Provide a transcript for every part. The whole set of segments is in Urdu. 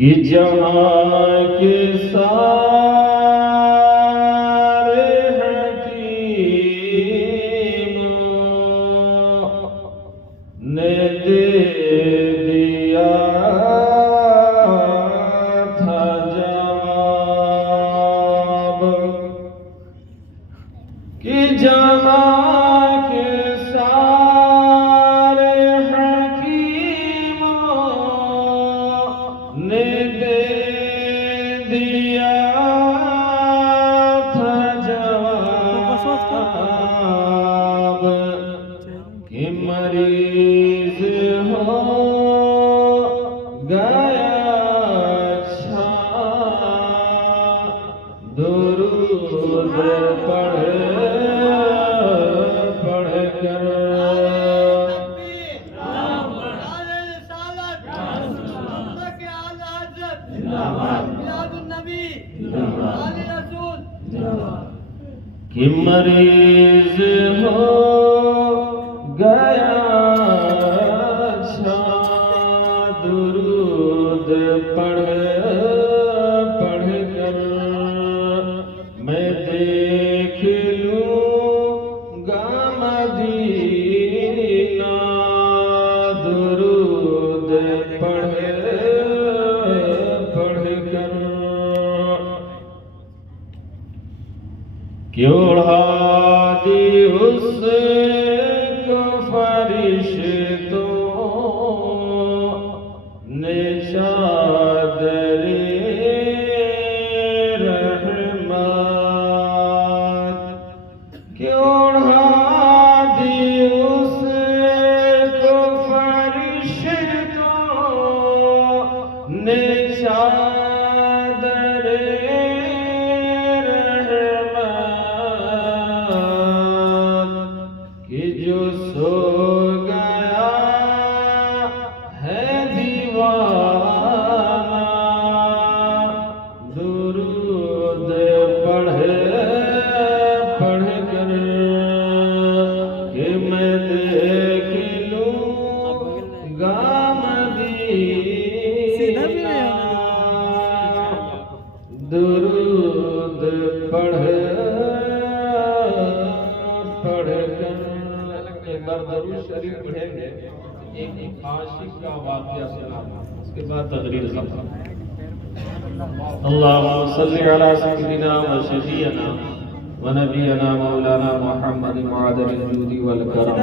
کہ جہاں کے سارے حکیموں نے دے دیا تھا جواب، کہ جہاں کے سارے حکیموں نے دے دیا تھا جواب، کہ مریض ہو گیا اچھا درود پڑھ کر۔ کہ مریض ہو گیا اچھا درود پڑھ کر، میں دیکھ لوں گا مدینہ درود پڑھ کر، کہ اڑا دی اس کو فرشتوں نے چادر رحمت، کہ اڑا دی اس کو فرشتوں نے چادر کہ جو سو گیا ہے دیوانہ درود پڑھ کر، کہ میں دیکھ لوں گا مدینہ درود پڑھ کر۔ ایک بار درود شریف پڑھیں گے، ایک عاشق کا واقعہ سنا، اس کے بعد تقریر ختم۔ اللہم صلی علی سیدنا و شفیعنا و نبینا مولانا محمد معدن الجود والکرم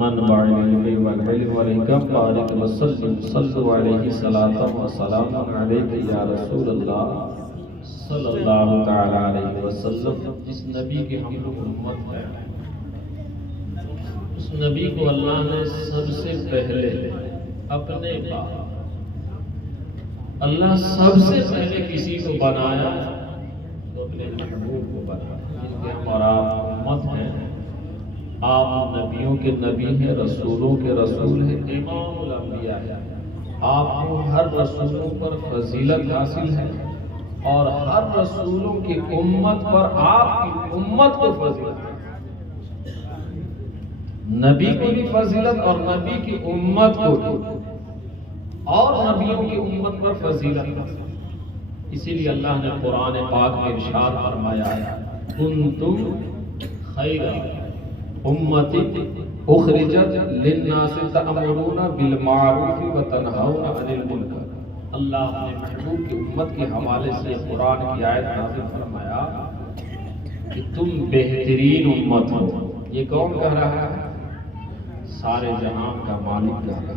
منبع العلم والعلم والحکم بارک وسلم صلو علیہ صلاۃ و سلام علیک یا رسول اللہ صلی اللہ تعالی علیہ وسلم۔ جس نبی کے ہم لوگ امت ہیں، اس نبی کو اللہ نے سب سے پہلے اپنے بعد، اللہ سب سے پہلے کسی کو بنایا تو اپنے محبوب کو بنایا، جن کے ہمارا امت ہے۔ آپ نبیوں کے نبی ہیں، رسولوں کے رسول ہیں، امام الانبیاء ہیں۔ آپ کو ہر رسولوں پر فضیلت حاصل ہے، اور ہر رسولوں کی امت پر آپ کی امت کو فضیلت ہے۔ نبی کو بھی فضیلت اور نبی کی امت کو بھی، اور نبیوں کی امت پر فضیلت۔ اسی لیے اللہ نے قرآن پاک میں ارشاد فرمایا، کنتم خیر امت اخرجت للناس تأمرون بالمعروف وتنہون عن المنکر۔ اللہ نے محبوب کی امت کے حوالے سے قرآن کی آیت نازل فرمایا کہ تم بہترین امت ہو۔ یہ کون کہہ رہا ہے؟ سارے جہان کا مالک کہہ رہا ہے۔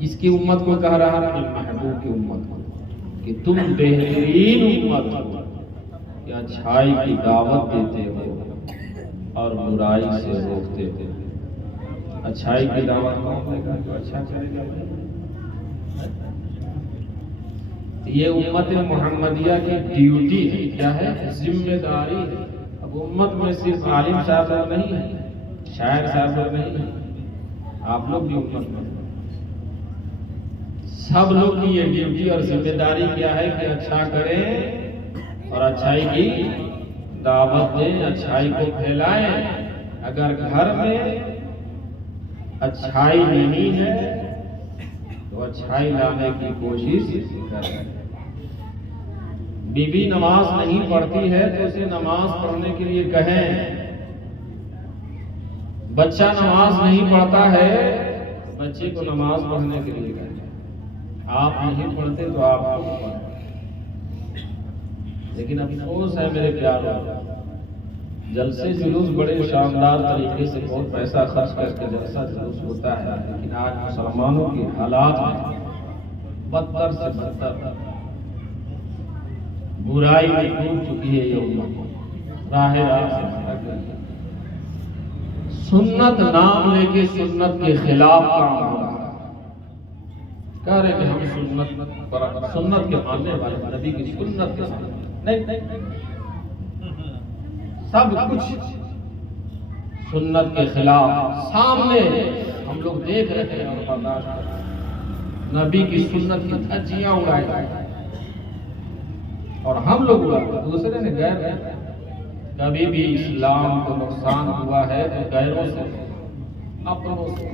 کس کی امت کو کہہ رہا ہے؟ محبوب کی امت کو، کہ تم بہترین امت ہو، کہ اچھائی کی دعوت دیتے ہو اور برائی سے روکتے ہو۔ اچھائی کی دعوت کون دے گا؟ جو اچھا کرے گا۔ یہ امت محمدیہ کی ڈیوٹی ہے، کیا ہے؟ ذمہ داری ہے۔ اب امت میں صرف عالم صاحب نہیں ہے، شاعر صاحب نہیں ہے، آپ لوگ بھی امت میں، سب لوگ کی یہ ڈیوٹی اور ذمہ داری کیا ہے کہ اچھا کریں اور اچھائی کی دعوت دیں، اچھائی کو پھیلائیں۔ اگر گھر میں اچھائی نہیں ہے تو اچھائی لانے کی کوشش کریں۔ بیوی نماز نہیں پڑھتی ہے تو اسے نماز پڑھنے کے لیے کہیں۔ بچہ نماز نہیں پڑھتا ہے، بچے کو نماز پڑھنے کے لیے کہیں۔ آپ نہیں پڑھتے تو آپ خود پڑھیں۔ لیکن افسوس ہے میرے پیاروں، جلسے جلوس بڑے شاندار طریقے سے بہت پیسہ خرچ کر کے جلسہ جلوس ہوتا ہے، لیکن آج مسلمانوں کی حالات بدتر سے بدتر برائی میں ڈوب چکی ہے۔ یہ امت راہ راست سے بھٹک گئی ہے۔ سنت نام لے کے سنت کے خلاف کام ہو رہا ہے۔ کہہ رہے کہ ہم سنت کے ماننے والے، نبی کی سنت کے ساتھ نہیں، سب کچھ سنت کے خلاف سامنے ہم لوگ دیکھ رہے ہیں اور برداشت کر رہے ہیں۔ نبی کی سنت کی دھجیاں اڑائی اور ہم لوگ دوسرے نے غیر کبھی بھی اسلام کو نقصان ہوا ہے تو غیروں سے، اپنوں سے۔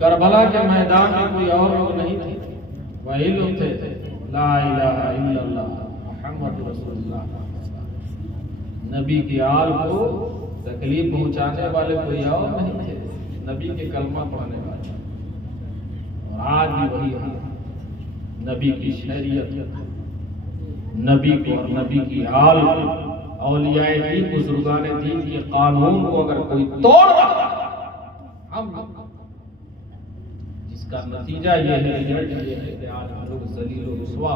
کربلا کے میدان میں کوئی اور لوگ نہیں تھے، وہی لوگ تھے۔ لا الہ الا اللہ محمد رسول اللہ۔ نبی کی آل کو تکلیف پہنچانے والے کوئی اور نہیں تھے، نبی کے کلمہ پڑھنے والے۔ اور آج بھی وہی حال، نبی کی شریعت، نبی کو اور نبی کی آل، اولیاء دین، بزرگان دین کے قانون کو اگر کوئی توڑ رہا ہے، ہم جس کا نتیجہ یہ ہے کہ آج ہم لوگ ذلیل و رسوا،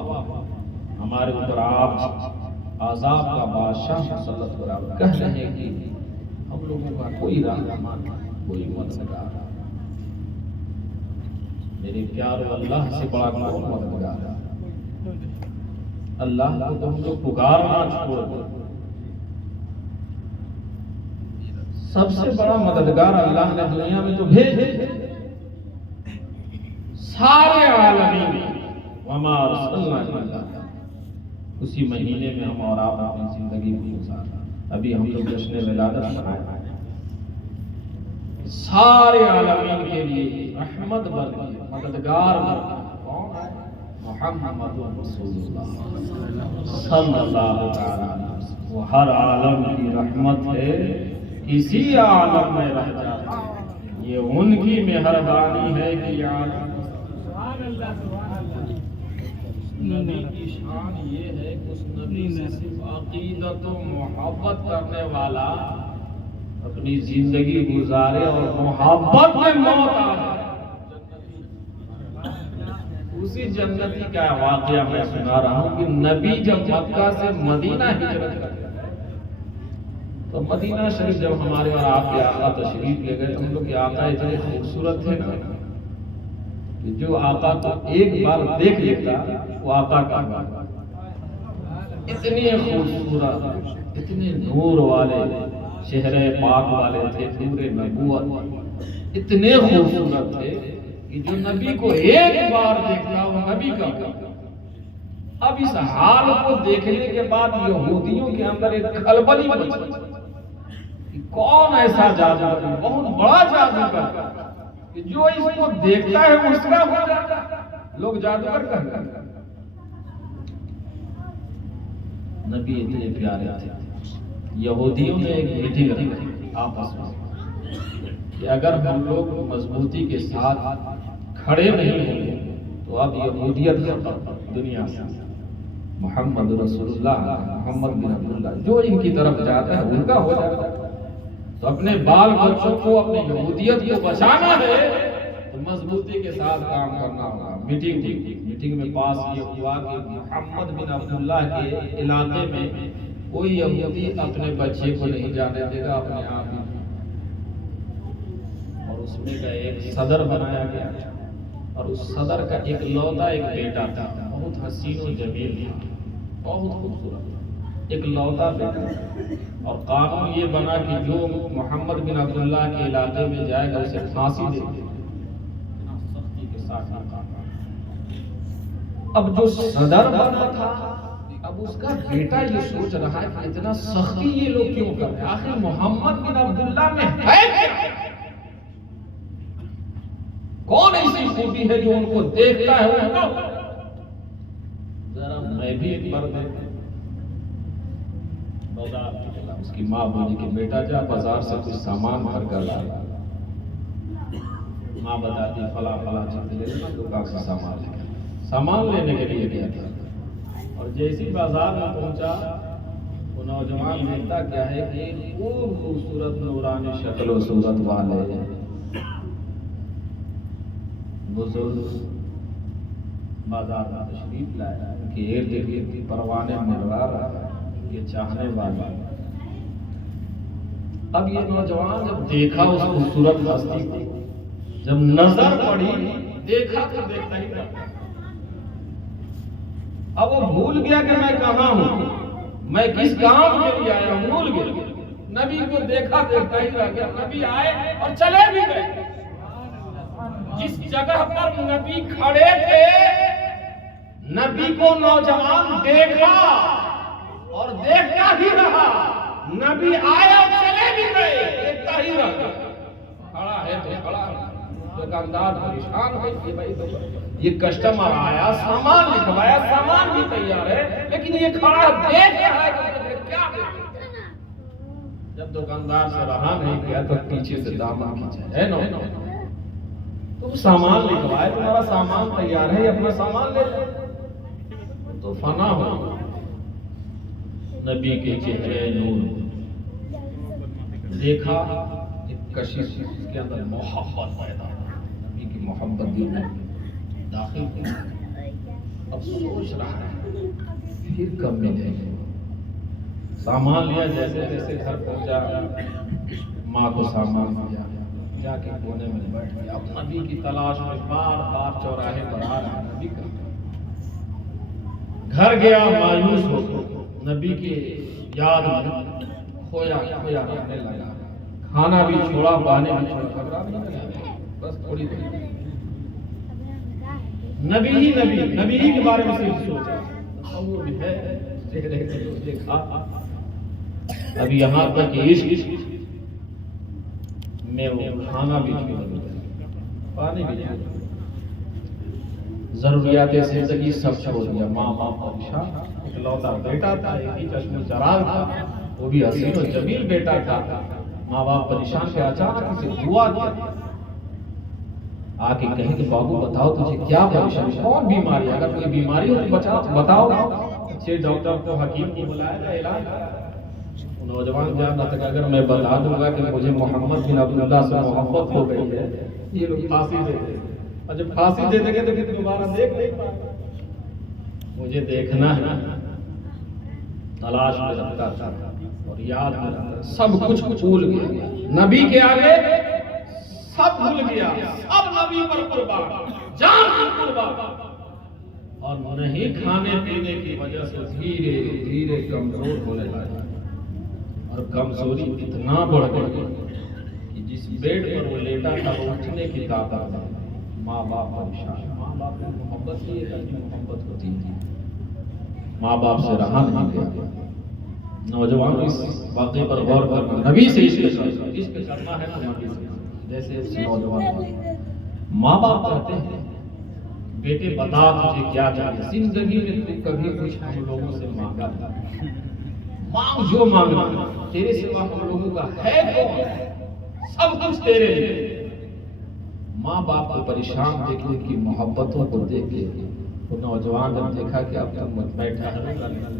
ہمارے اوپر آپ عذاب کا بادشاہ مسلط ہو رہا۔ کہہ رہے ہیں کہ ہم لوگوں کا کوئی رہنما، کوئی مددگار۔ میرے پیارو، اللہ سے بڑا کون مددگار ہے؟ اللہ کو تو ہم لوگ پکارنا چھوڑ دو۔ سب سے بڑا مددگار اللہ نے دنیا میں تو بھیج سارے عالمین میں، وما ارسلناک الا۔ اسی مہینے میں ہم اور آپ اپنی زندگی کو گزارا۔ ابھی ہم لوگ جشن ولادت منائے، سارے عالمین کے لیے رحمت بن گئی، مددگار بن گئی۔ کون ہے؟ محمد رسول اللہ صلی اللہ علیہ وسلم۔ وہ ہر عالم کی رحمت ہے، کسی عالم میں رہ جاتا ہے، یہ ان کی مہربانی ہے کہ عالم۔ نبی کی شان یہ ہے کہ اس نبی سے صرف عقیدت و محبت کرنے والا اپنی زندگی گزارے اور محبت میں موت آ جائے، اسی جنتی کا واقعہ میں سنا رہا ہوں کہ نبی جب مکہ سے مدینہ ہجرت کرتے تو مدینہ شریف جب ہمارے اور آپ کے آقا تشریف لے گئے تو ہم لوگ کے آقا اتنے خوبصورت تھے نا کہ جو آقا کو ایک بار دیکھ لیتا وہ آقا کا اتنے خوبصورت، اتنے نور والے، چہرے پاک والے تھے، نور نبوت اتنے خوبصورت تھے کہ جو نبی کو ایک بار دیکھتا وہ نبی کا۔ اب اس حال کو دیکھنے کے بعد یہودیوں کے اندر ایک کھلبلی مچی کہ کون ایسا جادوگر، بہت بڑا جادوگر کہ جو اس کو دیکھتا ہے وہ اس کا ہو جاتا ہے، لوگ جادوگر کہتے ہیں۔ نبی اتنے پیارے تھے۔ یہودیوں نے ایک میٹنگ رکھی آپس میں کہ اگر ہم لوگ مضبوطی کے ساتھ کھڑے نہیں ہوں گے تو اب یہودیت دنیا سے، محمد رسول اللہ، محمد بن عبداللہ جو ان کی طرف جاتا ہے ان کا ہو جاتا ہے۔ تو اپنے بال بچوں کو اپنی یہودیت کو بچانا ہے تو مضبوطی کے ساتھ کام کرنا ہوگا۔ میٹنگ میں پاس یہ ہوا کہ محمد بن عبداللہ کے علاقے میں کوئی یہودی اپنے بچے کو نہیں جانے دے گا اپنے آپ ہی، اور اس میں کا ایک صدر بنایا گیا، اور اس صدر کا ایک لوتا ایک بیٹا تھا، بہت حسین و جمیل تھا، بہت خوبصورت، ایک لوتا بیٹا۔ اور قانون یہ بنا کہ جو محمد بن عبداللہ کے علاقے میں جائے گا اسے پھانسی دے دے، سختی کے ساتھ کام۔ اب جو صدر بنا تھا اب اس کا بیٹا یہ سوچ رہا ہے کہ اتنا سختی یہ لوگ کیوں کر رہے ہیں، آخر محمد بن عبداللہ میں ہے کیا؟ کون ایسی خوبی ہے جو ان کو دیکھتا ہے ان کو ذرا میں بھی ایک بار دیکھتا اس کی ماں بولی کہ بیٹا جا بازار سے کچھ سامان بھر کر لا. ماں بتاتی فلاں فلاں چیز لے لینا دکان سے سامان لینے کے لیے گیا تھا. اور جیسی بازار میں پہنچا وہ نوجوان دیکھتا کیا ہے کہ خوب خوبصورت نورانی شکل و صورت والے بزرگ بازار میں تشریف لائے. ان کے ارد گرد پروانے منڈرا رہا یہ چاہنے والا. اب یہ نوجوان جب دیکھا اس خوبصورت ہستی کو, جب نظر پڑی دیکھا تو دیکھتا ہی رہا. اب وہ بھول گیا کہ میں کہاں ہوں, میں کس کام کے لیے آیا ہوں, بھول گیا. نبی کو دیکھا دیکھتا ہی رہ گیا. نبی آئے اور چلے بھی گئے. جس جگہ پر نبی کھڑے تھے نبی کو نوجوان دیکھا اور دیکھتا ہی رہا. نبی آئے اور چلے بھی گئے, دیکھتا ہی رہا. کھڑا ہے تو کھڑا ہے. دکاندار پریشان ہے کہ بھائی یہ کسٹمر آیا, سامان لکھوایا, سامان بھی تیار ہے, لیکن یہ کھڑا دیکھ رہا ہے کیا دیکھ. جب دکاندار سے رہا نہیں گیا تو پیچھے سے دامن کھینچا ہے نا, تم سامان لکھوائے, تمہارا سامان تیار ہے, یہ اپنا سامان لے لے. تو فنا ہو نبی کے چہرے نور دیکھا, ایک کشش کے اندر محبت پیدا, نبی کی محبت دل میں داخل کی. اب سوچ رہا ہے پھر کب ملے. سامان لیا, جیسے جیسے گھر پہنچا ماں کو سامان دیا, جا کے کونے میں بیٹھ گیا. اب نبی کی تلاش میں بار بار چوراہے پر آ رہا. نبی کا گھر گیا مایوس ہو, نبی کی یاد میں کھویا کھویا رہنے لگا. کھانا بھی چھوڑا, پانی بھی چھوڑا, بس تھوڑی دیر نبی ہی کے بارے میں صرف سوچا. وہ بھی ہے چہرے کو دیکھا. اب یہاں تک عشق میں وہ کھانا بھی چھوڑا, پانی بھی چھوڑا, ضروریات زندگی سب چھوڑ دیا. ماں باپ پریشان, اکلوتا بیٹا تھا, ایک ہی چشم چراغ تھا, وہ بھی حسین و جمیل بیٹا تھا. ماں باپ پریشان تھے. اچانک اسے دعا دیا, آ کے کہیں کہ بابو بتاؤ تجھے کیا پریشانی, کون بیماری, اگر کوئی بیماری ہو تو بتاؤ. اچھے ڈاکٹر کو, حکیم کو بلایا, علاج کرا. نوجوان جان رہا تھا کہ اگر میں بتا دوں گا کہ مجھے محمد بن عبداللہ سے محبت ہو گئی ہے, یہ لوگ پھانسی دے دیں, اور جب پھانسی دے دیں گے تو پھر دوبارہ دیکھ نہیں پائے. مجھے دیکھنا ہے. تلاش میں رکھتا تھا اور یاد میں رکھتا, سب کچھ بھول گیا. نبی کے آگے سب بھول گیا, سب نبی پر قربان, جان پر قربان. اور نہیں کھانے پینے کی وجہ سے دھیرے دھیرے کمزور ہونے لگا. اور کمزوری اتنا بڑھ گئی کہ جس بیڈ پر وہ لیٹا تھا وہ اٹھنے کی طاقت نہیں. ماں باپ پریشان. ماں باپ کی محبت سے یہ محبت ہوتی تھی. ماں باپ سے رہا نہیں گیا. نوجوان اس واقعے پر غور کرنا, نبی سے عشق کرنا ہے تو نبی سے. جیسے اس نوجوان ماں باپ کہتے ہیں بیٹے بتا تجھے کیا چاہیے زندگی میں, تو کبھی کچھ ہم لوگوں سے مانگا تھا, مانگ جو مانگنا, تیرے سوا ہم لوگوں کا ہے کون, سب کچھ تیرے لیے. ماں باپ کو پریشان دیکھ ان کی محبتوں کو دیکھ کے وہ نوجوان جب دیکھا کہ اب تک بیٹھا ہے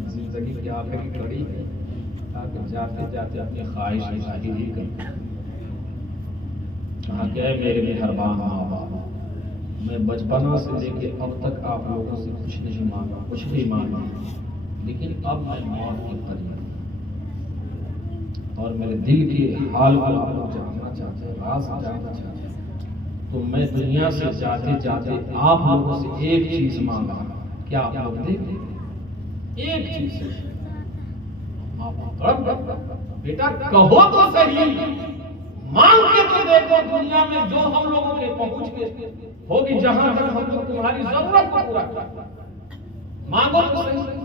زندگی کی آخری گھڑی ہے, جاتے جاتے اپنی خواہش ظاہر ہی کر کہا کہ اے میرے مہربان ماں باپ, میں بچپنا سے لے کے اب تک آپ لوگوں سے کچھ نہیں مانگا, کچھ بھی مانگا, لیکن اب میں موت کے قریب اور میرے دل کے حال کو آپ لوگ جاننا چاہتے ہیں, راز جاننا چاہتے ہیں, تو میں دنیا سے جاتے جاتے آپ لوگوں سے ایک چیز مانگا. کیا آپ لوگ دیں گے؟ ایک چیز. بیٹا کہو تو صحیح, مانگ کے تو دیکھو. دنیا میں جو ہم لوگوں کے پہنچ کے ہوگی, جہاں تک ہم لوگ تمہاری ضرورت کو پورا کریں, مانگو تو صحیح.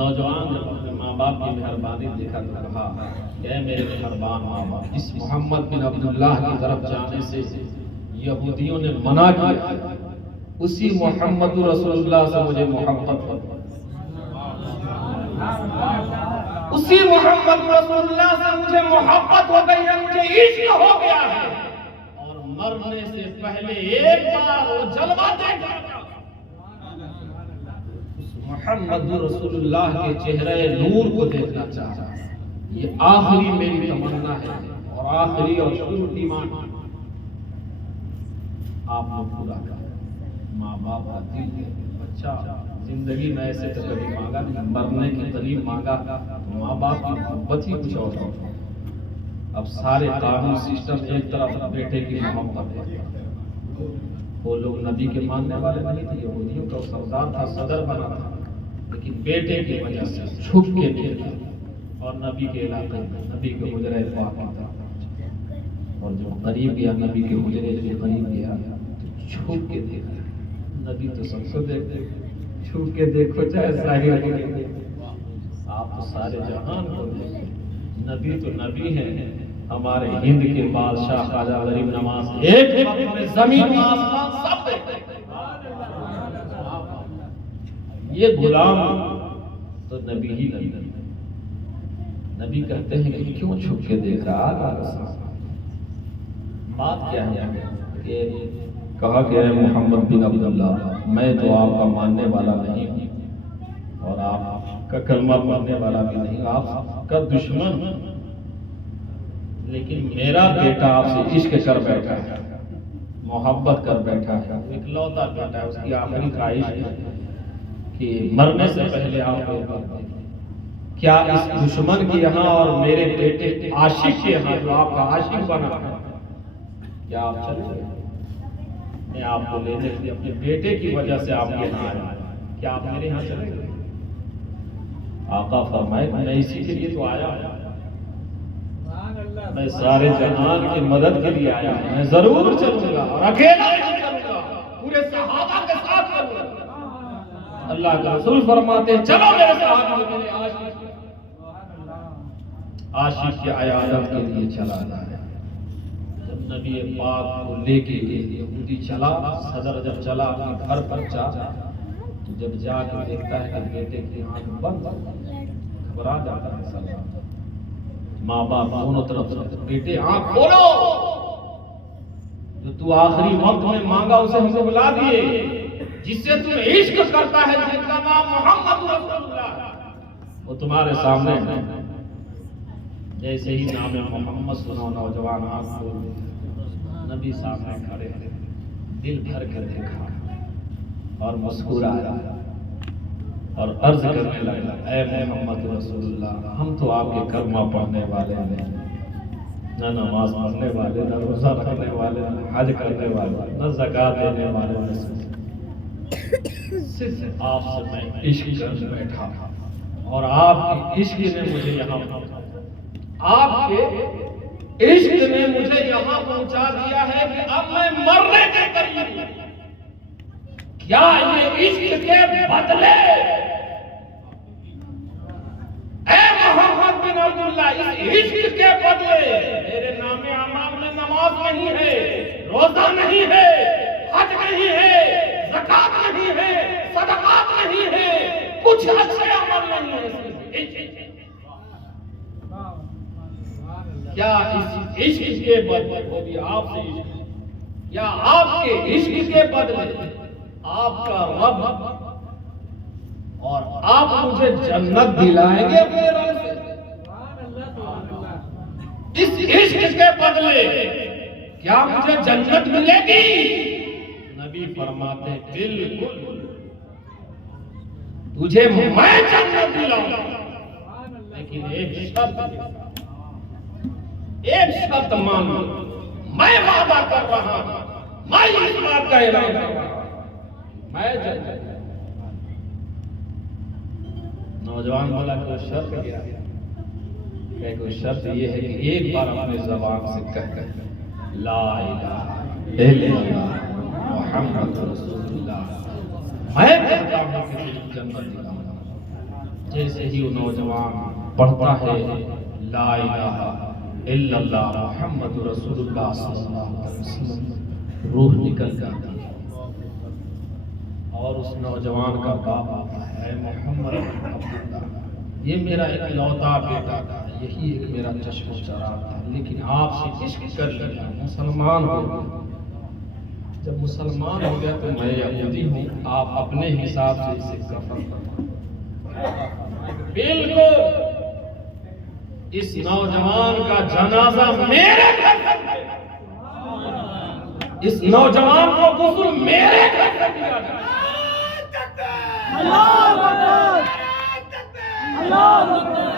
نوجوان جب اپنے ماں باپ کی مہربانی دیکھا تو کہا کہ اے میرے مہربان ماں باپ، اس محمد بن عبداللہ کی طرف جانے سے یہودیوں نے منع کیا، اسی محمد رسول اللہ سے مجھے محبت ہو، اسی محمد رسول اللہ سے مجھے محبت ہو گئی ہے، مجھے عشق ہو گیا ہے، اور مرنے سے پہلے ایک بار وہ جلوہ دیکھا محمد رسول اللہ کے چہرے نور کو دیکھنا چاہتا ہے۔ یہ آخری میری تمنا ہے اور آخری اور شروعی مانگ آپ نے پورا کر۔ ماں باپ کا دل ہے، بچہ زندگی میں ایسے تو کبھی مانگا نہیں، مرنے کے قریب مانگا تو ماں باپ کی محبت ہی کچھ اور ہے۔ اب سارے قانون سسٹم ایک طرف، بیٹے کی محبت ہے۔ وہ لوگ نبی کے ماننے والے نہیں تھے، یہودیوں کا سردار تھا، صدر بنا تھا، لیکن بیٹے کی وجہ سے چھپ کے دیکھا اور نبی کے علاقے میں نبی کے حجرے پاک کی طرف، اور جو قریب گیا نبی کے حجرے کے قریب گیا تو چھپ کے دیکھا۔ نبی تو سب کو دیکھتے، چھپ کے دیکھو چاہے ظاہر ہو، آپ تو سارے جہان کو دیکھتے۔ نبی تو نبی ہے، ہمارے ہند کے بادشاہ خواجہ غریب نواز ایک وقت میں زمین و آسمان سب دیکھتے۔ یہ غلام تو نبی ہی نہیں۔ نبی کہتے ہیں کہ کیوں چھپ کے دیکھ رہا؟ بات کیا ہے کہ کہا کہ اے محمد بن عبداللہ، میں تو آپ کا ماننے والا نہیں ہوں اور آپ کا کلمہ پڑھنے والا بھی نہیں، آپ کا دشمن، لیکن میرا بیٹا آپ سے عشق کر بیٹھا ہے، محبت کر بیٹھا ہے، اکلوتا بیٹا ہے، اس کی آخری خواہش ہے کہ مرنے سے پہلے آپ کو کیا اس دشمن کے یہاں اور میرے بیٹے عاشق کے یہاں جو آپ کا عاشق بنا ہے، کیا آپ چلے گئے؟ میں آپ کو لینے کے لیے اپنے بیٹے کی وجہ سے آپ کے یہاں آیا، کیا آپ میرے یہاں چلے گئے؟ آقا فرمائے میں اسی کے لیے تو آیا ہوں، میں سارے جہان کی مدد کے لیے آیا ہوں، میں ضرور چلوں گا اور اکیلا نہیں چلوں گا، پورے صحابہ کے ساتھ چلوں گا۔ اللہ کا رسول فرماتے ہیں چلو میرے ساتھ، میرے عاشق کی عیادت کے لیے چلا جائے۔ جب نبی پاک کو لے کے یہودی چلا، صدر جب چلا اپنے گھر پر جا تو جب جا کے دیکھتا ہے کہ بیٹے کی آنکھ بند، گھبرا جاتا ہے سلام۔ ماں باپ دونوں طرف سے بیٹے آنکھ کھولو، جو تو آخری وقت میں مانگا اسے ہم کو بلا دیے، جس سے تم عشق کرتا ہے، جس کا نام محمد رسول اللہ، وہ تمہارے سامنے ہے۔ جیسے ہی نام محمد سنا نوجوان آنکھ کھولے، نبی سامنے کھڑے تھے، دل بھر کر دیکھا اور مسکرایا اور عرض کرنے لگا اے محمد رسول اللہ، ہم تو آپ کے کلمہ پڑھنے والے ہیں، نہ نماز پڑھنے والے، نہ روزہ رکھنے والے، نہ حج کرنے والے، نہ زکوٰۃ دینے والے، صرف آپ سے میں عشق کر بیٹھا اور آپ کے عشق نے مجھے یہاں، آپ کے عشق نے مجھے یہاں پہنچا دیا ہے کہ اب میں مرنے کے قریب ہوں۔ کیا یہ عشق کے بدلے اے محمد بن عبداللہ، اس عشق کے بدلے میرے نام اعمال میں نماز نہیں ہے، روزہ نہیں ہے، حج نہیں ہے، زکوٰۃ نہیں ہے، صدقات نہیں ہے، کچھ اچھے عمل نہیں ہے، کیا اس عشق کے بدلے وہ بھی آپ سے عشق، یا آپ کے عشق کے بدلے آپ کا رب اور آپ مجھے جنت دلائیں گے اپنے رب سے؟ اس عشق کے بدلے کیا مجھے جنت ملے گی؟ نبی فرماتے بالکل، تجھے میں جنت دلاؤں گا، لیکن ایک شرط مان لو، میں وعدہ کر رہا ہوں، میں اس بات کا اعلان کر رہا ہوں، میں جنت۔ نوجوان بولا کہ شرط کیا ہے؟ کہ کوئی شرط یہ ہے کہ ایک بار اپنے زبان سے کہہ کر لا الہ الا اللہ محمد رسول اللہ، میں کہتا ہوں کہ تجھے جنت دلاؤں گا۔ جیسے ہی وہ نوجوان پڑھتا ہے لا الہ الا اللہ محمد رسول اللہ صلی اللہ علیہ وسلم، روح نکل جاتی ہے اور اس نوجوان کا باپ آتا ہے محمد عبداللہ، یہ میرا اکلوتا بیٹا تھا، یہی ایک میرا چشم و چراغ تھا، لیکن آپ سے عشق کر لیا، مسلمان ہو گیا۔ جب مسلمان ہو گیا تو میں یہودی ہوں، آپ اپنے حساب سے اسے کفن کرو۔ بالکل اس نوجوان کا جنازہ میرے گھر سے، اس نوجوان کو غسل میرے گھر سے دیا جائے۔ اللہ اکبر، اللہ اکبر،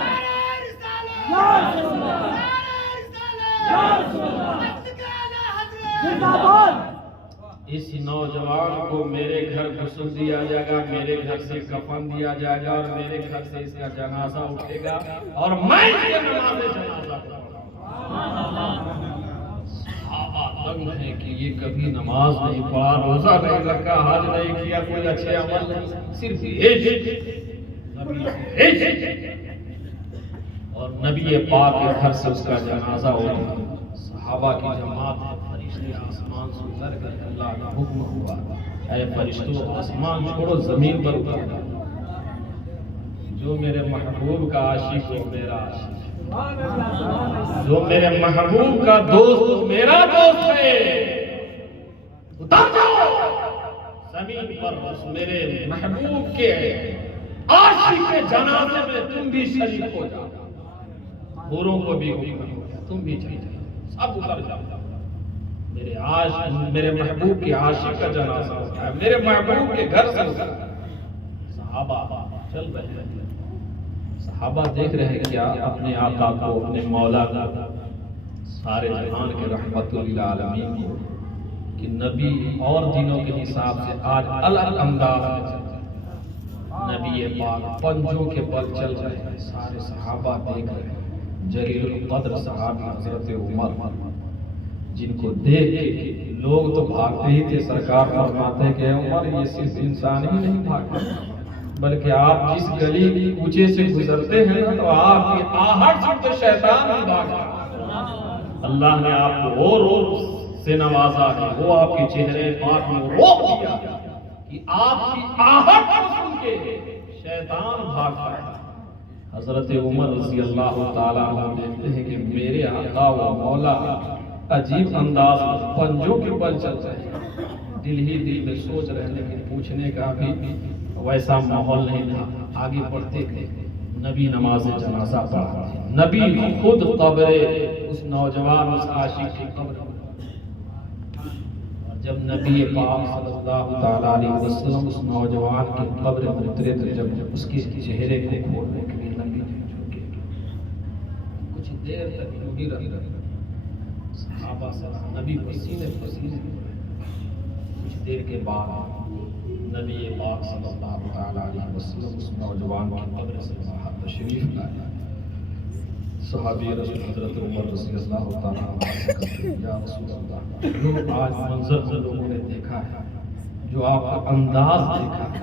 اس نوجوان کو میرے گھر غسل دیا جائے گا، میرے گھر سے کفن دیا جائے گا اور میرے گھر سے اس کا جنازہ اٹھے گا اور میں اس کے نماز جنازہ پڑھوں۔ صحابہ تنگ ہیں کہ یہ کبھی نماز نہیں پڑھا، روزہ نہیں رکھا، حج نہیں کیا، کوئی اچھے عمل نہیں، صرف اور نبی پاک کے گھر سے اس کا جنازہ اٹھا۔ صحابہ کی جماعت ہے، فرشتے آسمان سے اتر کر اللہ کا حکم ہوا، اے فرشتوں آسمان چھوڑو، زمین پر اتر جاؤ، جو میرے محبوب کا عاشق ہو میرا عاشق، جو میرے محبوب کا دوست میرا دوست ہے، اتر جاؤ زمین پر، بس میرے محبوب کے عاشق کے جنازے میں تم بھی شریک ہو جاؤ۔ حوروں کو بھی حکم ہو گیا، تم بھی چلے جاؤ، سب اتر جاؤ، میرے عاشق، میرے محبوب کے عاشق کا جنازہ ہوتا ہے، میرے محبوب کے گھر سے اتر۔ صحابہ چل رہے ہیں، صحابہ دیکھ رہے ہیں کیا اپنے آقا کو، اپنے مولا کو، سارے جہان کے رحمت للعالمین کو، کہ نبی اور دنوں کے حساب سے آج الگ انداز میں چلتا ہے، نبی پاک پنجوں کے بل چل رہے ہیں، سارے صحابہ دیکھ رہے ہیں۔ جلیل القدر صحابی حضرت عمر، جن کو دیکھ کے لوگ تو بھاگتے ہی تھے، سرکار فرماتے ہیں کہ اے عمر یہ صرف انسان ہی نہیں بھاگتے، بلکہ آپ جس گلی کوچے سے گزرتے ہیں نا تو آپ کی آہٹ سے تو شیطان بھی بھاگتا۔ اللہ نے آپ کو اور سے نوازا ہے، وہ آپ کے چہرے پاک میں روک دیا کہ آپ کی آہٹ کو سن کے شیطان بھاگتا ہے۔ حضرت عمر رضی اللہ تعالیٰ عنہ دیکھتے ہیں کہ میرے آقا و مولا عجیب انداز پنجوں کے بل چل رہے ہیں، دل ہی دل میں سوچ رہے ہیں، لیکن پوچھنے کا بھی ویسا ماحول نہیں تھا۔ آگے بڑھتے گئے، نبی نماز جنازہ پڑھا، نبی خود قبر اس نوجوان اس عاشق کی قبر، جب نبی پاک صلی اللہ تعالیٰ علیہ وسلم اس نوجوان کی قبر میں اترے تو جب اس کے چہرے کو کھولنے کے لیے لگے جھکے، کچھ دیر تک یوں ہی رہے، صحابہ سے نبی پسینے پسینے، کچھ دیر کے بعد نبی پاک صلی اللہ تعالیٰ علیہ وسلم اس نوجوان کی قبر سے باہر تشریف لائے۔ صحابی رسول حضرت عمر رضی اللہ تعالیٰ عنہ سے کہتے ہیں یا رسول اللہ، جو آج منظر ہم لوگوں نے دیکھا ہے، جو آپ کا انداز دیکھا ہے،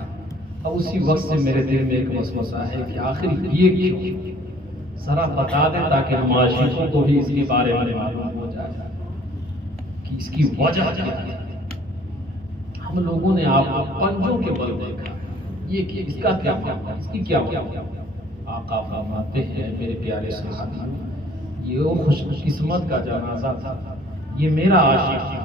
اب اسی وقت سے میرے دل میں ایک وسوسہ ہے کہ آخر یہ کیوں، ذرا بتا دیں تاکہ ہم عاشقوں کو بھی اس کے بارے میں معلوم ہو جائے کہ اس کی وجہ کیا ہے۔ ہم لوگوں نے آپ کو پنجوں کے بل دیکھا، یہ اس کا کیا مطلب، اس کی کیا وجہ؟ آقا فرماتے ہیں میرے پیارے صحابیوں، یہ وہ خوش قسمت کا جنازہ تھا، یہ میرا عاشق تھا،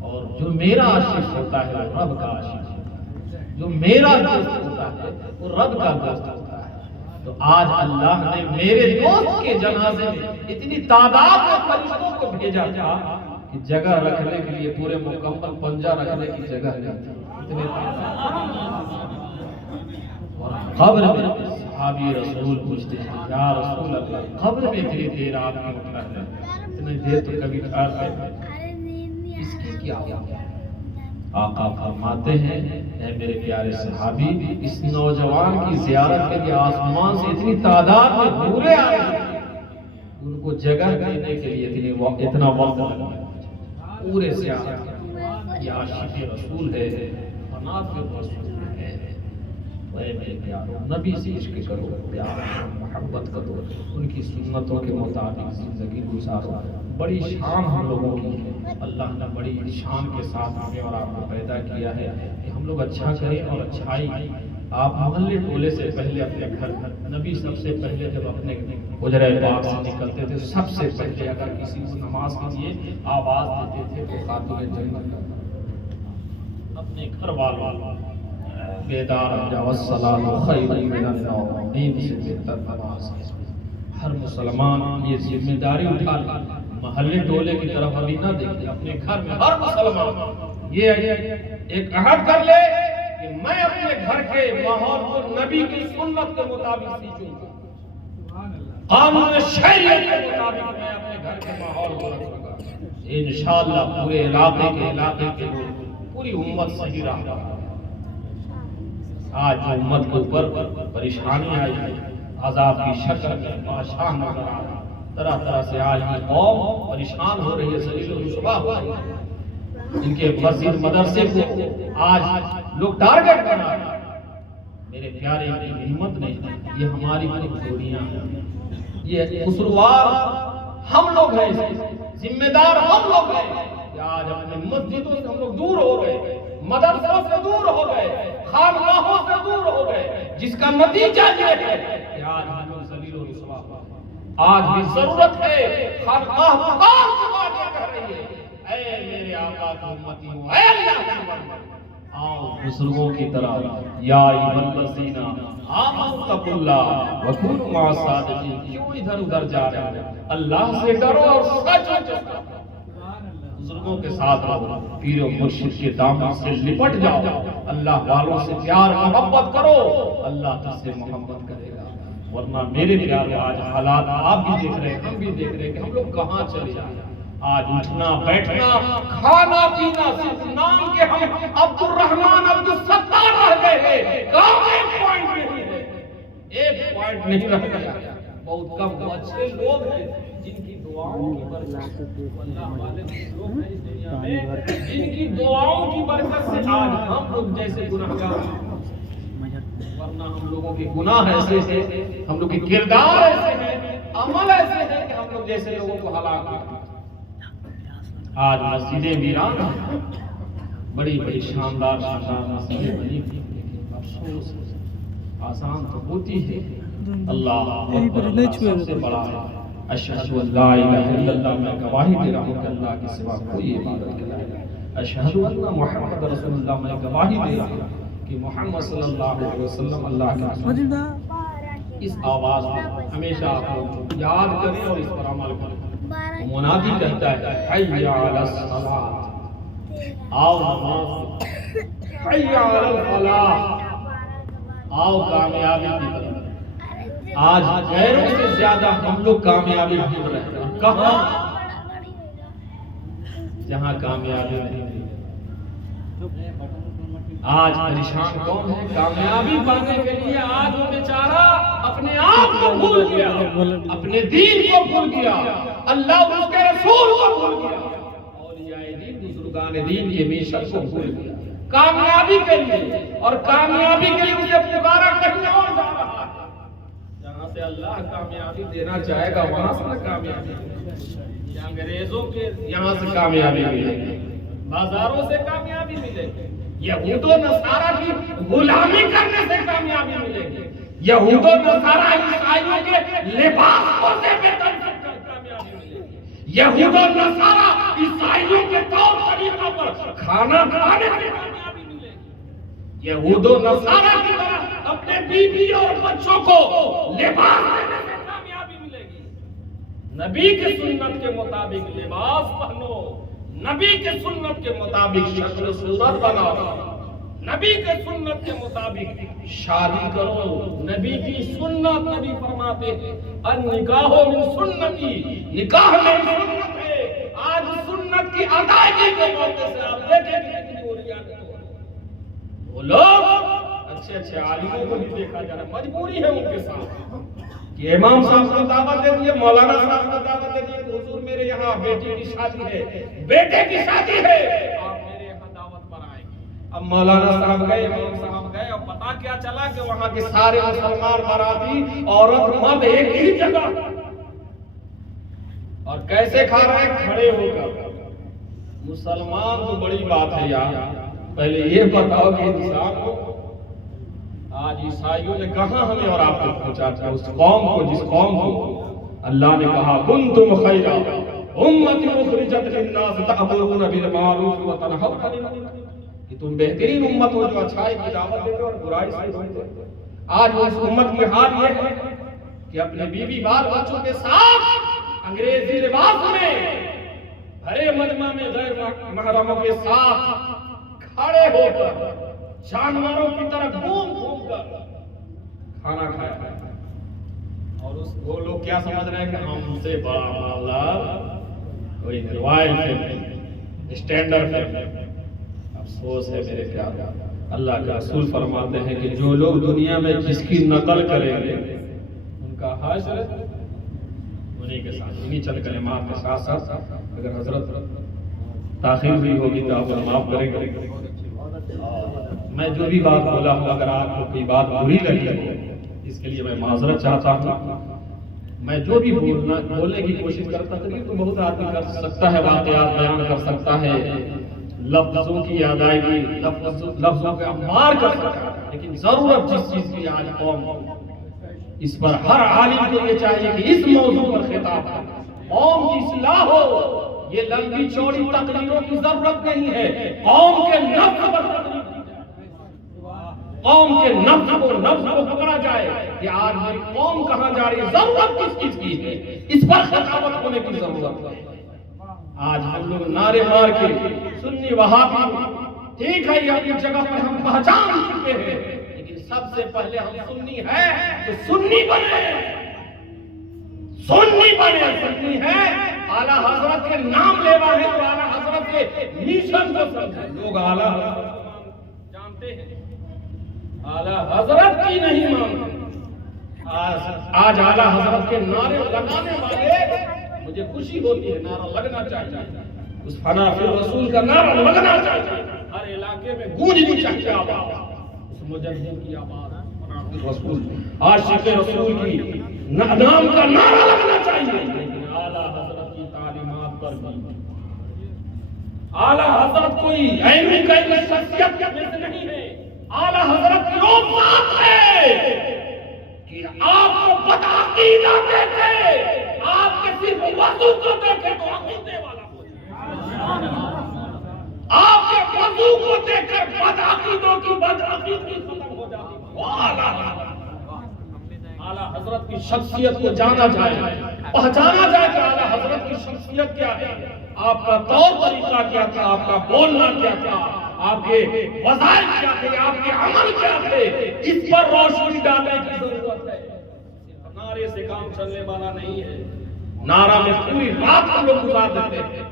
اور جو میرا عاشق ہوتا ہے وہ رب کا عاشق ہوتا ہے، جو میرا دوست ہوتا ہے وہ رب کا دوست ہوتا ہے۔ تو آج اللہ نے میرے دوست کے جنازے میں اتنی تعداد میں فرشتوں کو بھیجا تھا کہ جگہ رکھنے کے لیے پورے مکمل پنجہ رکھنے کی جگہ نہیں تھی، قبر میں صحابی رسول پوچھتے ہیں یا رسول اللہ، قبر میں اتنی دیر آپ نے اٹھا ہے، اتنی دیر تو کبھی ٹھہرتے ہیں، اس کی کیا وجہ؟ آقا فرماتے ہیں اے میرے پیارے صحابی، اس نوجوان کی زیارت کے لیے آسمان سے اتنی تعداد میں حوریں آ رہی ہیں، ان کو جگہ دینے کے لیے اتنا وقت لگا، پورے زیارت یہ عاشق رسول ہے، بنات کے رسول ہے، اے میرے پیارو نبی سے عشق کرو، پیار محبت کرو، ان کی سنتوں کے مطابق زندگی گزارو۔ بڑی شان ہم لوگوں کی ہے، اللہ نے بڑی شان کے ساتھ ہمیں اور آپ کو پیدا کیا ہے کہ ہم لوگ اچھا کریں اور اچھائی۔ آپ محلے ٹولے سے پہلے اپنے گھر، نبی سب سے پہلے جب اپنے حجرہ پاک سے نکلتے تھے سب سے پہلے اگر کسی کو نماز کے لیے آواز دیتے تھے تو خاتون جنت اپنے گھر والوں بیدار جاؤ الصلاۃ خیر من النوم، نیند سے بہتر نماز ہے۔ ہر مسلمان یہ ذمہ داری اٹھا لے، محلے ٹولے کی طرف ابھی نہ دیکھے، اپنے گھر میں ہر مسلمان یہ ایک عہد کر لے کہ میں اپنے گھر کے ماحول کو نبی کی سنت کے مطابق سیچوں گا، قانون شریعت کے مطابق میں اپنے گھر کے ماحول کو رکھوں گا۔ انشاءاللہ پورے علاقے کے لوگ، پوری امت صحیح راہ پر۔ آج امت کے اوپر پریشانی آئی ہے، عذاب کی شکل میں بادشاہ نظر آ رہا، طرح طرح سے آج کی قوم پریشان ہو رہی ہے، ذلیل و رسوا ہو رہی ہے۔ ان کے مسجد مدرسے کو آج لوگ ٹارگٹ بنا رہے ہیں۔ میرے پیارے کی ہمت نہیں، یہ ہماری کمزوریاں ہیں، یہ قصوروار ہم لوگ ہیں، ذمہ دار ہم لوگ ہیں کہ آج اپنے مسجدوں سے ہم لوگ دور ہو گئے، مدرسوں سے دور ہو گئے، خانقاہوں سے دور ہو گئے، جس کا نتیجہ یہ ہے کہ آج ہم لوگ ذلیل و رسوا ہیں۔ آج بھی ضرورت ہے، خانقاہ پکار کر رہی ہے، اے میرے آقا کی امتیوں، اے اللہ کی امت، آؤ بزرگوں کی طرح، یا ایھا الذین آمنوا اتقوا اللہ وکونوا مع الصادقین۔ کیوں ادھر ادھر جا رہے ہیں؟ اللہ سے ڈرو اور سچ کرو، بزرگوں کے ساتھ رہو، پیر و مرشد کے دامن سے لپٹ جاؤ، اللہ والوں سے پیار محبت کرو، اللہ تجھ سے محبت کرے گا۔ ورنہ میرے پیارے آج حالات آپ بھی دیکھ رہے ہیں، ہم بھی دیکھ رہے ہیں کہ ہم لوگ کہاں چلے جائیں۔ آج اٹھنا بیٹھنا کھانا پینا صرف نام کے ہم عبد الرحمن عبد الستار رہ گئے ہیں، کام ایک پوائنٹ نہیں ہے، ایک پوائنٹ نہیں رہ گیا۔ بہت کم اچھے لوگ ہیں جن کی دعاؤں کی برکت سے، اللہ والے لوگ ہیں اس دنیا میں جن کی دعاؤں کی برکت سے آج ہم لوگ جیسے گناہگار ہیں۔ ورنہ ہم لوگوں کے گناہ ایسے ہیں، ہم لوگ کے کردار ایسے ہیں، عمل ایسے ہیں کہ ہم لوگ جیسے لوگوں کو ہلاک کرتے ہیں۔ آج مسجدیں ویران ہیں، بڑی بڑی شاندار مسجدیں بنی تھی، لیکن افسوس آسان تو ہوتی ہے، اللہ اکبر سب سے بڑا ہے۔ اشہد ان لا الہ الا اللہ، میں گواہی دے رہا ہوں کہ اللہ کے سوا کوئی عبادت کے لائق نہیں۔ اشہد ان محمد رسول اللہ، میں گواہی دے رہا ہوں کہ محمد صلی اللہ علیہ وسلم اللہ کے رسول ہیں۔ اس آواز کو ہمیشہ آپ لوگ یاد کریں اور اس پر عمل کریں۔ منادی کہتا ہے حی علی الصلاۃ، آؤ نماز، حی علی الفلاح، آؤ کامیابی کی طرف۔ آج غیروں سے زیادہ ہم لوگ کامیابی ڈھونڈ رہے ہیں، کہاں؟ جہاں کامیابی نہیں ہے۔ آج پریشان کون ہے؟ کامیابی پانے کے لیے آج وہ بیچارہ اپنے آپ کو بھول گیا، اپنے دین کو بھول گیا، اللہ اس کے رسول کو بھول گیا، اولیاء دین بزرگان دین کے میشن کو بھول گیا کامیابی کے لیے، اور کامیابی کے لیے اسے پکارا کہیں اور جا رہا ہے۔ جہاں سے اللہ کامیابی دینا چاہے گا وہاں سے کامیابی، انگریزوں کے یہاں سے کامیابی ملے گی، بازاروں سے کامیابی ملے گی، یہود و نصارہ کی غلامی کرنے سے کامیابی ملے گی، یہود و نصارہ عیسائیوں کے لباس کو سے بہتر کامیابی ملے گی، یہود و نصارہ عیسائیوں کے طور طریقوں پر کھانا کھانے سے کامیابی ملے گی، یہود و نصارہ کی طرح اپنے بیوی اور بچوں کو لباس دینے سے کامیابی ملے گی۔ نبی کی سنت کے مطابق لباس پہنو، نبی کے سنت کے مطابق شکل و صورت بناؤ، نبی کے سنت کے مطابق شادی کرو، نبی کی سنت، نبی فرماتے ہیں النکاح من سنتی، نکاح میری سنت ہے۔ آج سنت کی ادائیگی کے موقع سے آپ دیکھیں کہ کتنی اولیاء کے طور ہیں، وہ لوگ اچھے عالموں کو بھی دیکھا جا رہا ہے، مجبوری ہے ان کے ساتھ کہ امام صاحب کو دعوت دے دیے، مولانا صاحب کو دعوت دے دیے کہ حضور میرے یہاں بیٹی کی شادی ہے، بیٹے کی شادی ہے، آپ میرے یہاں دعوت پر آئیں، اب مولانا صاحب گئے، امام صاحب گئے، اور پتا کیا چلا کہ وہاں کے سارے مسلمان باراتی عورت مرد ایک ہی جگہ، اور کیسے کھا رہے ہیں؟ کھڑے ہو کر۔ مسلمان تو بڑی بات ہے یار، پہلے یہ بتاؤ کہ انسان کو آج عیسائیوں نے کہاں ہمیں اور آپ کو پہنچا تھا، اس قوم کو جس قوم کو اللہ نے کہا کنتم خیر امۃ اخرجت للناس تأمرون بالمعروف وتنہون عن المنکر، کہ تم بہترین امت ہو جو اچھائی کی دعوت دیتے اور برائی سے روکتے ہو۔ آج اس امت کی حال یہ ہے کہ اپنے بیوی بال بچوں کے ساتھ انگریزی لباس میں بھرے مجمع میں غیر محرموں کے ساتھ کھڑے ہو کر جانوروں کی طرح گھوم گھوم کر کھانا کھایا، اور وہ لوگ کیا سمجھ رہے ہیں کہ ہم سے بڑا اللہ کوئی روایل فلم اسٹینڈرڈ فلم۔ افسوس ہے میرے پیارے، اللہ کا رسول فرماتے ہیں کہ جو لوگ دنیا میں جس کی نقل کریں گے ان کا حشر انہیں کے ساتھ، انہیں چل کلمات کے ساتھ ساتھ۔ اگر حضرت تاخیر بھی ہوگی تو آپ معاف کریں گے، میں جو بھی بات بولا ہوں اگر آپ کو کوئی بات بری لگی ہو اس کے لیے میں معذرت چاہتا ہوں۔ میں جو بھی بولنے کی کوشش کرتا ہوں تو بہت آدمی کر سکتا ہے، واقعات بیان کر سکتا ہے، لفظوں کی ادائیگی، لفظوں کا مار کر سکتا ہے، لیکن ضرورت جس چیز کی آج قوم اس پر ہر عالم کو یہ چاہیے کہ اس موضوع پر خطاب ہے، قوم کی اصلاح ہو۔ یہ لمبی چوڑی تقریروں کی ضرورت نہیں ہے، قوم کے نفس پر تقریر کی جائے، قوم کے نفس کو پکڑا جائے کہ آج میری قوم کہاں جا رہی ہے، ضرورت کس چیز کی ہے، اس پر خطابت ہونے کی ضرورت ہے۔ آج ہم لوگ نعرے مار کے سنی وہابی، ٹھیک ہے یہ اپنی جگہ پر ہم پہچان چکے ہیں، لیکن سب سے پہلے ہم سنی ہے تو سنی بنے، سنی ہے، اعلیٰ حضرت کے نام لیوا ہے تو اعلیٰ حضرت کے مشن کو سمجھے۔ لوگ اعلیٰ حضرت جانتے ہیں، اعلیٰ حضرت کی نہیں مانتے۔ آج اعلیٰ حضرت کے نعرے لگانے والے، مجھے خوشی ہوتی ہے، نعرہ لگنا چاہیے، اس فنا فی الرسول کا نعرہ لگنا چاہیے، ہر علاقے میں گونجنی چاہیے آواز، اس مجدد کی آواز، فنا فی الرسول، عاشق رسول کی نام کا نعرہ لگنا چاہیے۔ لیکن اعلیٰ حضرت کی تعلیمات پر بھی، اعلیٰ حضرت کوئی عینی کئی شخصیت میں سے نہیں ہے، اعلیٰ حضرت کی وہ بات ہے کہ آپ کو بدعقیدہ دیکھے، آپ کے صرف وضو کو دیکھے تو عقیدے والا ہو جائے، آپ کے وضو کو دیکھ کر بدعقیدوں کی بدعقیدگی ختم ہو جاتی ہے۔ وہ اعلیٰ حضرت کی شخصیت کو جانا جائے، پہچانا جائے کہ اعلیٰ حضرت کی شخصیت کیا ہے، آپ کا طور طریقہ کیا تھا، آپ کا بولنا کیا تھا، آپ کے وظائف کیا تھے، آپ کے عمل کیا تھے، اس پر روشنی ڈالنے کی ضرورت ہے۔ نعرے سے کام چلنے والا نہیں ہے، نعرہ میں پوری رات ہم لوگ گزار دیتے ہیں،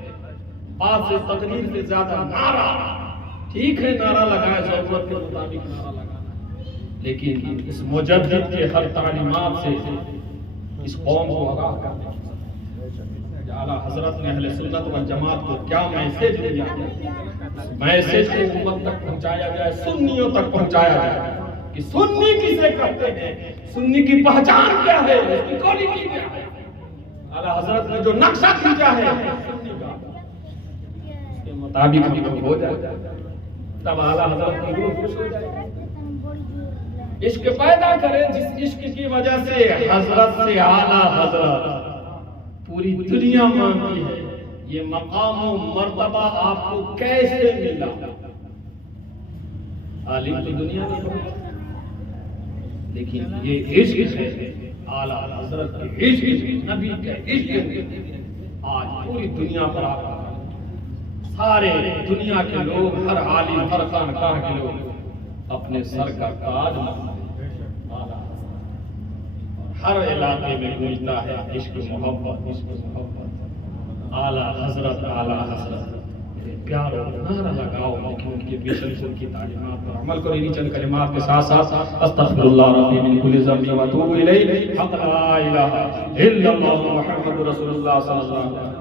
بات سے تقریر سے زیادہ نعرہ، ٹھیک ہے نعرہ لگائے ضرورت کے مطابق نعرہ لگانا، لیکن اس مجدد کے ہر تعلیمات سے اس قوم کو آگاہ کرنے کی اعلیٰ حضرت نے اہل سنت و جماعت کو کیا میسج دیا، میسج کو امت تک پہنچایا جائے، سنیوں تک پہنچایا جائے کہ سنی کسے کہتے ہیں، سنی کی پہچان کیا ہے، اس کی کوالٹی کیا ہے۔ اعلیٰ حضرت نے جو نقشہ کھینچا ہے سنی کا، اس کے مطابق ہم ہو جائے، تب اعلیٰ حضرت کی روح خوش ہو جائے، عشق پیدا کرے، جس عشق کی وجہ سے حضرت سے اعلیٰ حضرت پوری دنیا مانتی ہے۔ یہ مقام و مرتبہ آپ کو کیسے ملا؟ عالم کی دنیا میں بہت، لیکن یہ عشق ہے اعلیٰ حضرت کے عشق، نبی کے عشق آج پوری دنیا پر آتا ہے۔ سارے دنیا کے لوگ، ہر عالم، ہر خانقاہ کے لوگ اپنے سر کا تاج ہر علاقے میں گونجتا ہے عشق محبت، عشق محبت، اعلیٰ حضرت، اعلیٰ حضرت۔ پیارو نعرہ لگاؤ، لیکن ان کے مشن سے ان کی تعلیمات پر عمل کرو۔ انہی چند کلمات کے ساتھ ساتھ استغفر اللہ ربی من کل ذنب و اتوب الیہ، حق لا الہ الا اللہ محمد رسول اللہ صلی اللہ علیہ وسلم۔